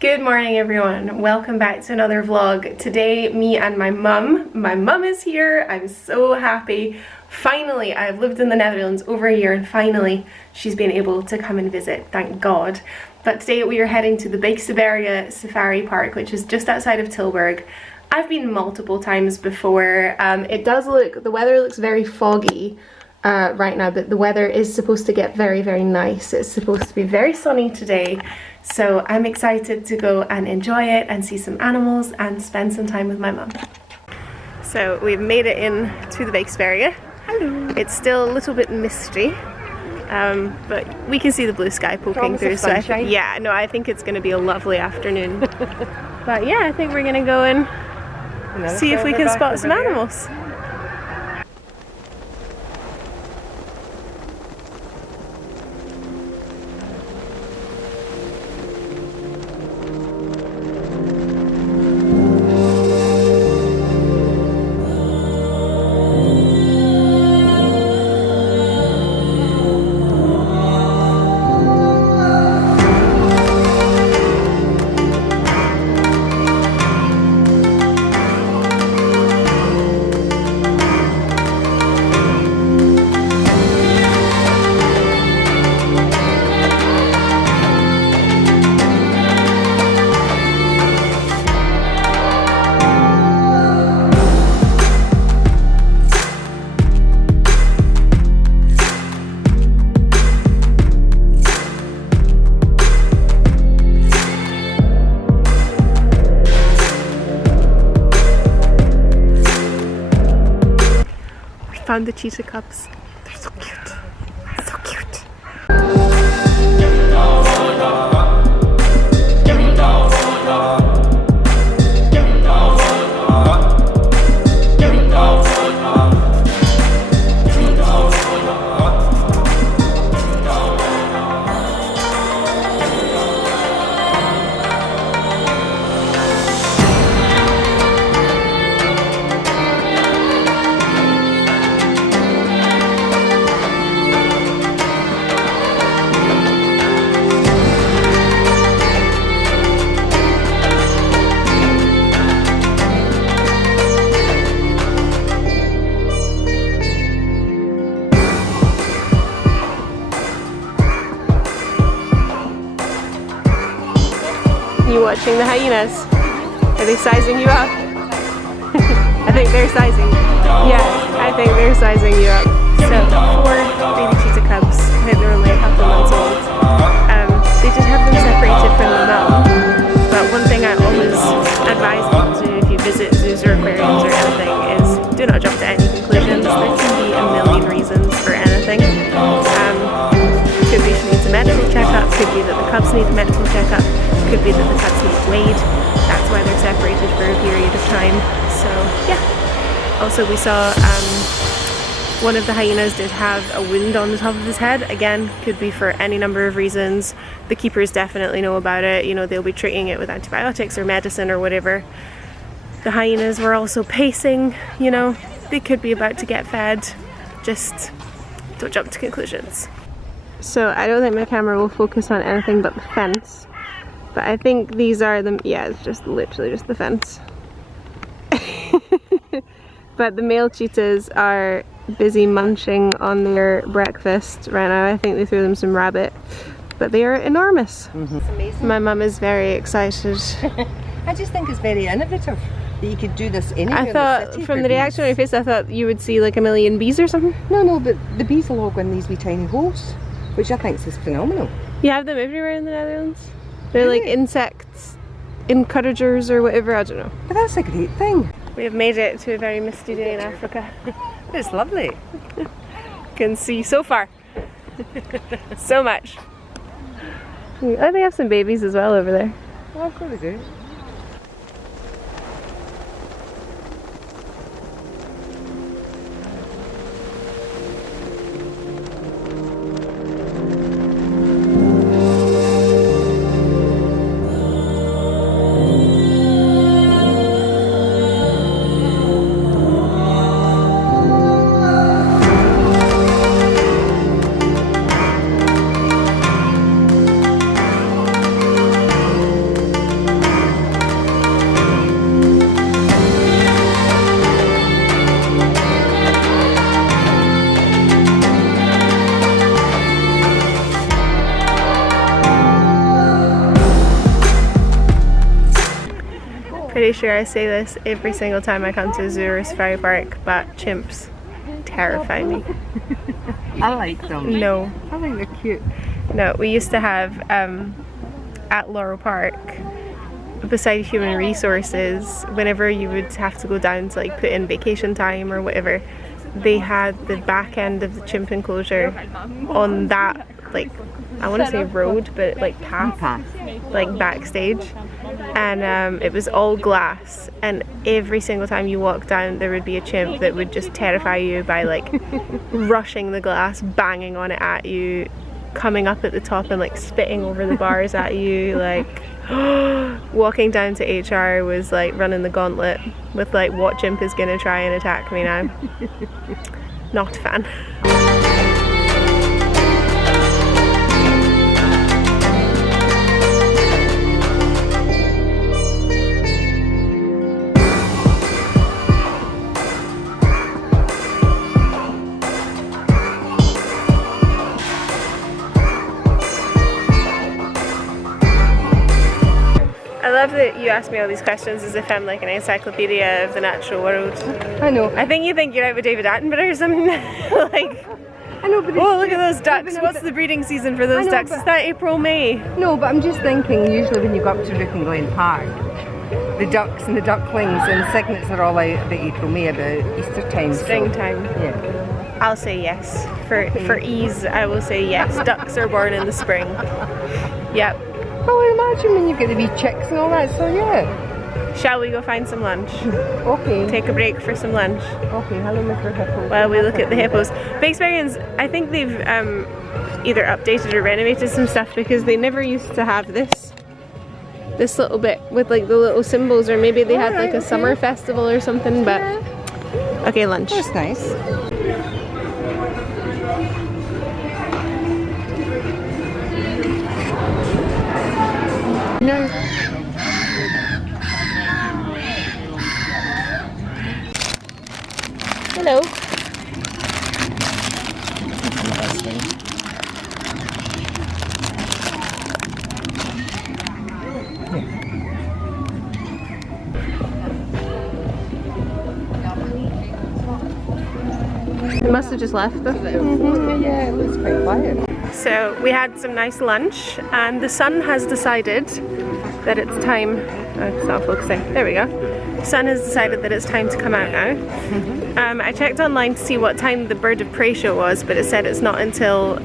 Good morning everyone, welcome back to another vlog. Today me and my mum is here. I'm so happy. Finally, I've lived in the Netherlands over a year and finally she's been able to come and visit, thank God. But today we are heading to the Beekse Bergen Safari Park, which is just outside of Tilburg. I've been multiple times before. The weather looks very foggy right now, but the weather is supposed to get very, very nice. It's supposed to be very sunny today. So I'm excited to go and enjoy it and see some animals and spend some time with my mum. So we've made it in to the Beekse Bergen. Hello. It's still a little bit misty, but we can see the blue sky poking through. So I think it's going to be a lovely afternoon. But yeah, I think we're going to go and see if we can spot some animals. Found the cheetah cubs. They're so cute. So cute. You watching the hyenas? Are they sizing you up? I think they're sizing. Yeah, I think they're sizing you up. So 4 baby cheetah cubs. I think they're only a couple months old. They just have them separated from the mum. But one thing I always advise people to do if you visit zoos or aquariums or anything is do not jump to any conclusions. There can be a million reasons for anything. Could be she needs a medical checkup, could be that the cubs need a medical checkup, could be that the cubs need weighed. That's why they're separated for a period of time. So yeah. Also we saw one of the hyenas did have a wound on the top of his head. Again, could be for any number of reasons. The keepers definitely know about it. You know, they'll be treating it with antibiotics or medicine or whatever. The hyenas were also pacing, you know, they could be about to get fed. Just don't jump to conclusions. So I don't think my camera will focus on anything but the fence. But I think these are the, yeah, it's just literally just the fence. But the male cheetahs are busy munching on their breakfast right now. I think they threw them some rabbit. But they are enormous. It's amazing. My mum is very excited. I just think it's very innovative that you could do this anywhere I thought, in the city from for the reaction on your bees. face, I thought you would see like a million bees or something. No, but the bees will all go in these wee tiny holes, which I think is phenomenal. You have them everywhere in the Netherlands. They're like insects, encouragers or whatever, I don't know. But that's a great thing. We have made it to a very misty day in Africa. It's lovely. Can see so far. So much. Oh, they have some babies as well over there. Oh, of course they do. Pretty sure I say this every single time I come to a zoo or safari park, but chimps terrify me. I like them. No. I think they're cute. No, we used to have at Laurel Park, beside Human Resources, whenever you would have to go down to like put in vacation time or whatever, they had the back end of the chimp enclosure on that, like, I want to say road, but like path, like backstage, and it was all glass, and every single time you walked down there would be a chimp that would just terrify you by like rushing the glass, banging on it at you, coming up at the top and like spitting over the bars at you, like walking down to HR was like running the gauntlet with like, what chimp is gonna try and attack me now? Not a fan. I love that you ask me all these questions as if I'm like an encyclopedia of the natural world. I know. I think you think you're out with David Attenborough or something. Like, I know, but oh, look at those ducks. What's the breeding season for those ducks? Is that April, May? No, but I'm just thinking, usually when you go up to Rook and Glen Park, the ducks and the ducklings and the cygnets are all out about April, May, about Easter time. Springtime. So, yeah. I'll say yes. For ease, I will say yes. Ducks are born in the spring. Yep. Well, I imagine when you get the wee chicks and all that, so yeah. Shall we go find some lunch? Okay. Take a break for some lunch. Okay, hello Mr. Hippo. While we look at the hippos. Beekse Bergen's, I think they've either updated or renovated some stuff, because they never used to have this little bit with like the little symbols, or maybe they had like a summer festival or something, but okay, lunch. That's nice. No. Hello. They must have just left though. Yeah, it looks quite quiet. So we had some nice lunch, and the sun has decided that it's time. Oh, it's not focusing. There we go. The sun has decided that it's time to come out now. I checked online to see what time the bird of prey show was, but it said it's not until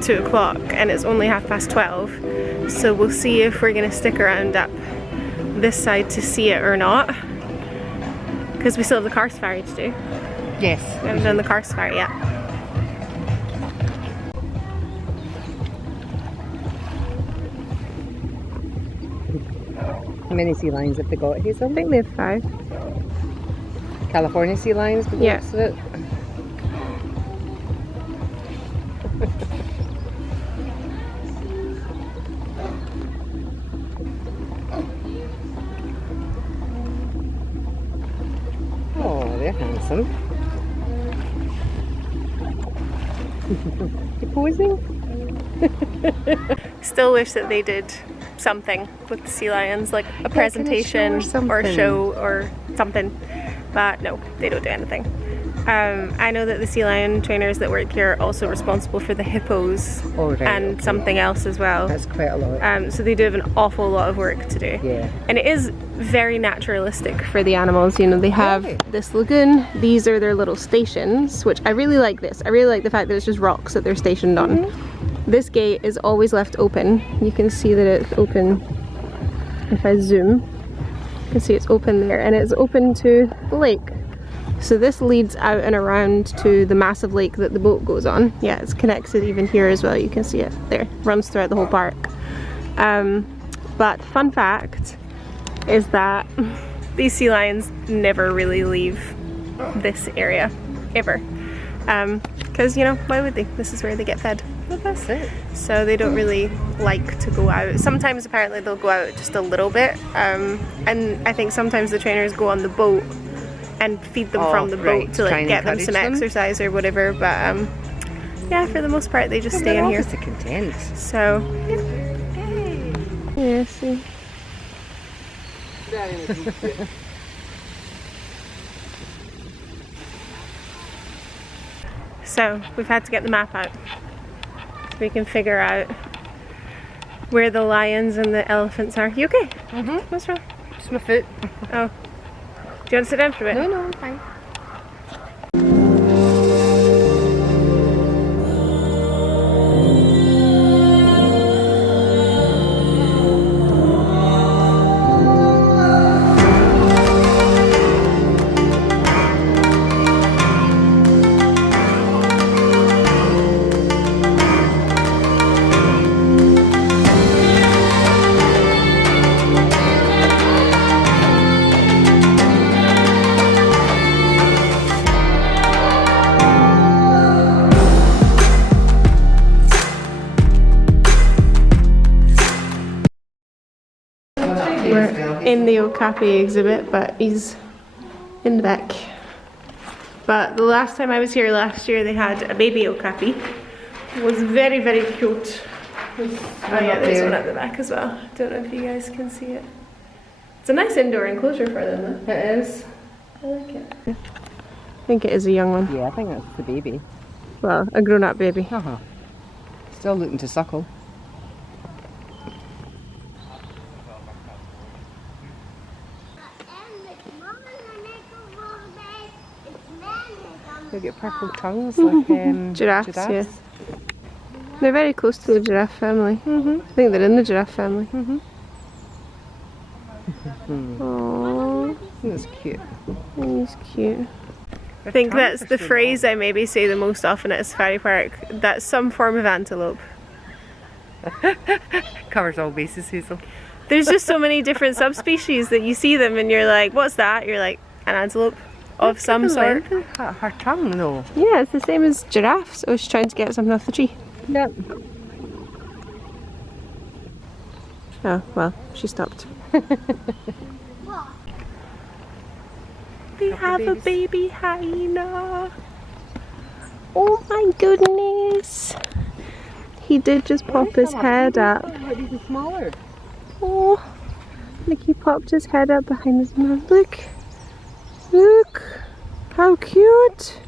2 o'clock, and it's only 12:30. So we'll see if we're going to stick around up this side to see it or not, because we still have the car safari to do. Yes. We haven't done the car safari yet. How many sea lions have they got, Hazel? I think they have 5. California sea lions, but Yeah. looks of it. Oh, they're handsome. You posing? Still wish that they did something with the sea lions, like a presentation or something. show or something, but no, they don't do anything. I know that the sea lion trainers that work here are also responsible for the hippos and something else as well. That's quite a lot. So they do have an awful lot of work to do. Yeah. And it is very naturalistic for the animals. You know, they have this lagoon. These are their little stations, which I really like this. I really like the fact that it's just rocks that they're stationed on. This gate is always left open. You can see that it's open if I zoom. You can see it's open there, and it's open to the lake. So this leads out and around to the massive lake that the boat goes on. Yeah, it's connected even here as well. You can see it there. Runs throughout the whole park. But fun fact is that these sea lions never really leave this area, ever. Because, you know, why would they? This is where they get fed. Well, that's it. So they don't really like to go out. Sometimes apparently they'll go out just a little bit. And I think sometimes the trainers go on the boat and feed them from the boat to like get them some exercise or whatever. But yeah, for the most part they just stay in here. They're content. So yeah, see. So we've had to get the map out so we can figure out where the lions and the elephants are. You okay? Mm-hmm. What's wrong? Just my foot. Oh. Do you want to sit down for a bit? No, I'm fine. We're in the Okapi exhibit, but he's in the back. But the last time I was here last year, they had a baby Okapi. It was very, very cute. Oh yeah, there's one at the back as well. Don't know if you guys can see it. It's a nice indoor enclosure for them though. It is. I like it. I think it is a young one. Yeah, I think that's the baby. Well, a grown-up baby. Uh-huh. Still looking to suckle. They get purple tongues like Giraffes, yeah. They're very close to the giraffe family. I think they're in the giraffe family. Aww. That's cute. He's cute. I think that's the phrase I maybe say the most often at a safari park. That's some form of antelope. Covers all bases, Hazel. There's just so many different subspecies that you see them and you're like, what's that? You're like, an antelope of some sort. Her tongue, though. Yeah, it's the same as giraffes. Oh, she's trying to get something off the tree. Yep. Oh, well, she stopped. We have a baby hyena. Oh my goodness. He did just pop his head up. These are smaller. Oh, look, he popped his head up behind his mom. Look. Look. How cute.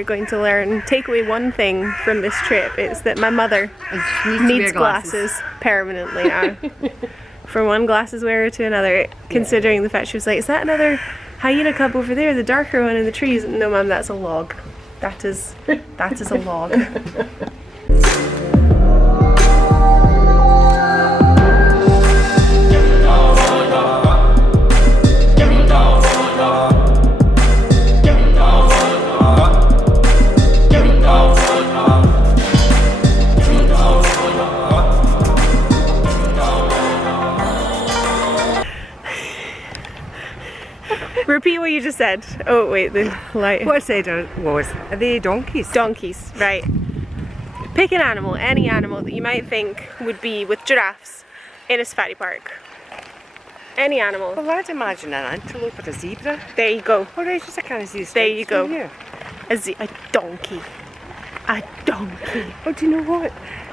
are going to learn, take away one thing from this trip, it's that my mother needs glasses permanently now. From one glasses wearer to another, considering the fact she was like, is that another hyena cub over there, the darker one in the trees? No mum, that's a log. That is a log. Repeat what you just said. Oh wait, the light. What I said was, are they donkeys? Donkeys, right. Pick an animal, any animal that you might think would be with giraffes in a safari park. Any animal. Well, I'd imagine an antelope or a zebra. There you go. All right, just I can't see. There you go. A donkey. A donkey. Oh, do you know what?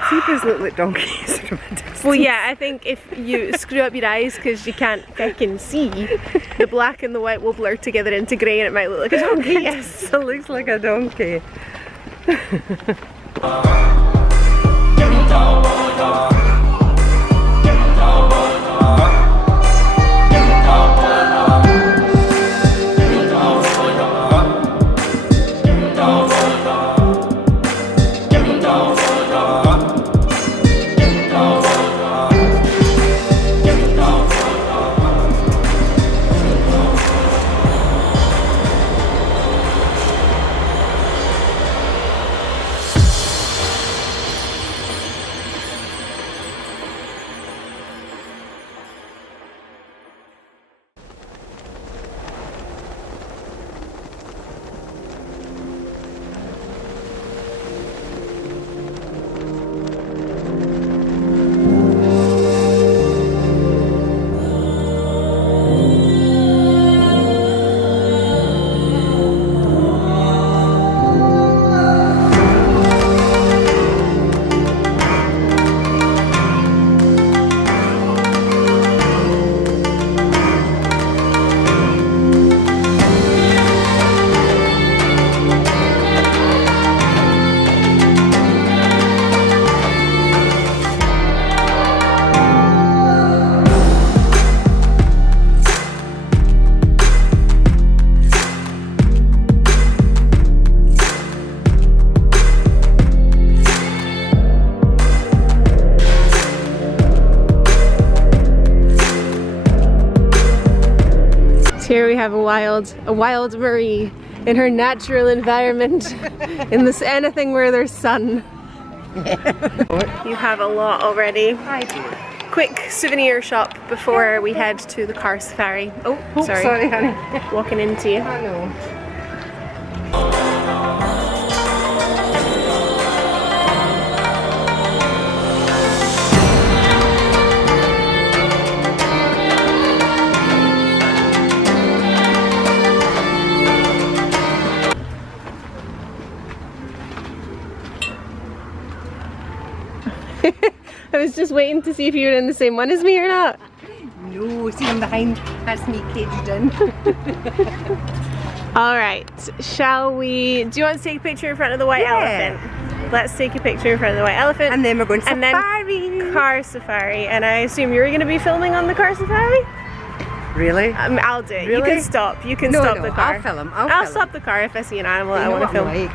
Zebras look like donkeys from a distance. Well, yeah, I think if you screw up your eyes because you can't fucking see, the black and the white will blur together into grey and it might look like a donkey. Yes, it looks like a donkey. Here we have a wild Marie in her natural environment, in this anything where there's sun. You have a lot already. I do. Quick souvenir shop before we head to the car safari. Oh, sorry. Sorry, honey. Walking into you. I know. I was just waiting to see if you were in the same one as me or not. No, see him behind. That's me caged in. Alright, shall we... Do you want to take a picture in front of the white elephant? Let's take a picture in front of the white elephant. And then we're going and safari. Then car safari. And I assume you're going to be filming on the car safari? Really? I'll do it. Really? You can stop. You can stop the car. I'll film. I'll stop the car if I see an animal that I want to film. Like.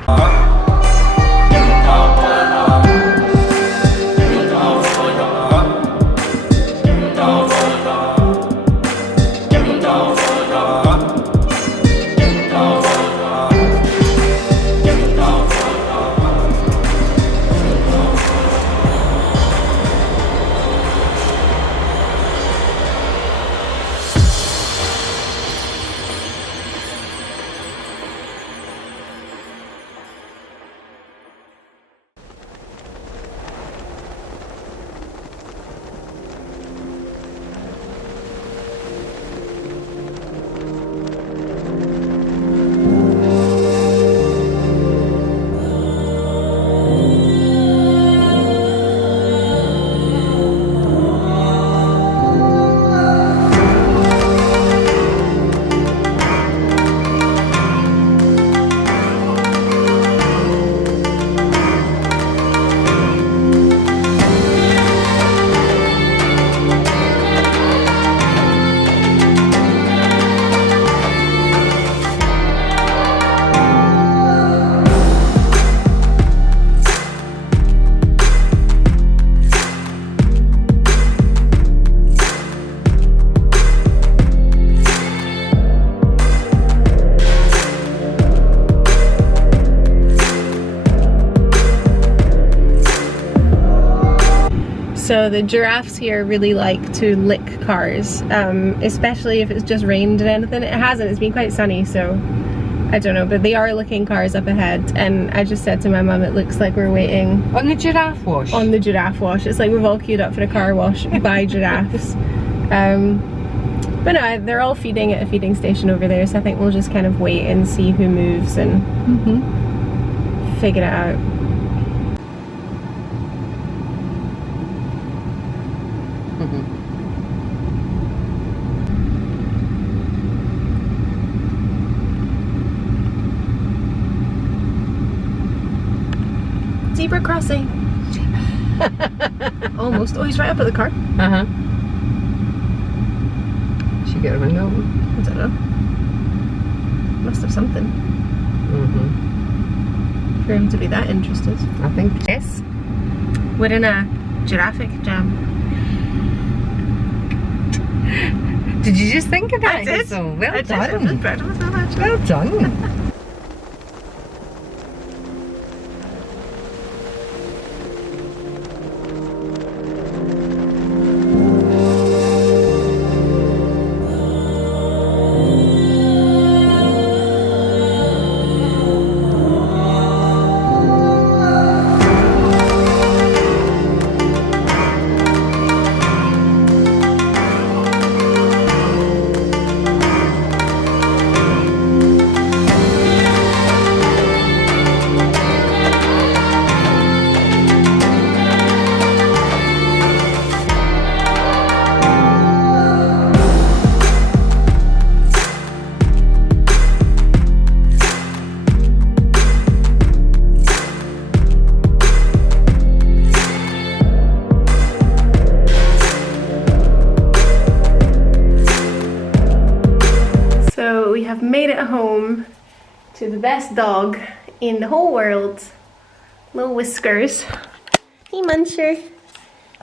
So the giraffes here really like to lick cars, especially if it's just rained and anything. It hasn't, it's been quite sunny, so I don't know, but they are licking cars up ahead. And I just said to my mum, it looks like we're waiting On the giraffe wash? on the giraffe wash. It's like we've all queued up for the car wash by giraffes. But no, they're all feeding at a feeding station over there, so I think we'll just kind of wait and see who moves and figure it out. Zebra crossing. Almost. Oh, he's right up at the car. Should get a window. I don't know. Must have something. For him to be that interested. I think. Yes. We're in a giraffic jam. Did you just think of that? I did. Hazel? Well I done. did. I'm just proud of myself, actually. Well done. We have made it home to the best dog in the whole world, little Whiskers. Hey Muncher,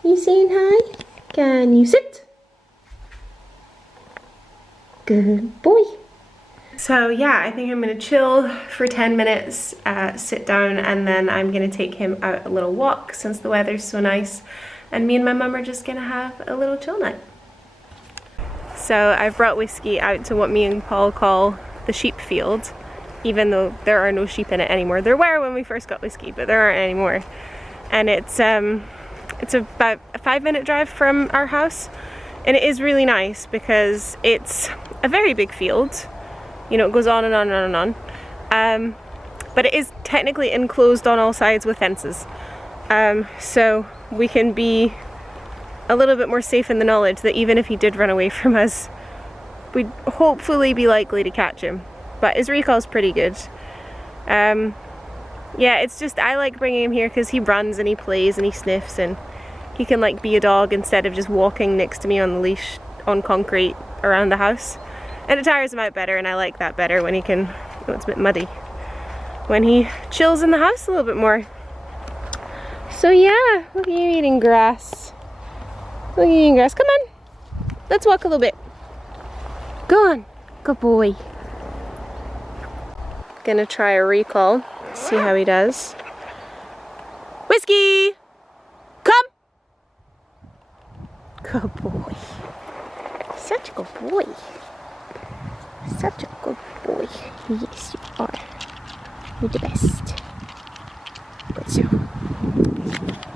you saying hi? Can you sit? Good boy. So yeah, I think I'm gonna chill for 10 minutes, sit down, and then I'm gonna take him out a little walk since the weather's so nice, and me and my mum are just gonna have a little chill night. So I've brought Whiskey out to what me and Paul call the sheep field, even though there are no sheep in it anymore. There were when we first got Whiskey, but there aren't anymore. And it's about a 5-minute drive from our house, and it is really nice because it's a very big field. You know, it goes on and on and on and on. But it is technically enclosed on all sides with fences. So we can be a little bit more safe in the knowledge that even if he did run away from us, we'd hopefully be likely to catch him. But his recall's pretty good. Yeah, it's just, I like bringing him here because he runs and he plays and he sniffs and he can like be a dog instead of just walking next to me on the leash on concrete around the house. And it tires him out better, and I like that better when he can, oh, it's a bit muddy, when he chills in the house a little bit more. So yeah, look at you eating grass. Look at you eating grass. Come on, let's walk a little bit. Go on, good boy. Gonna try a recall, see how he does. Whiskey, come. Good boy. Such a good boy. Such a good boy. Yes, you are. You're the best. Good job.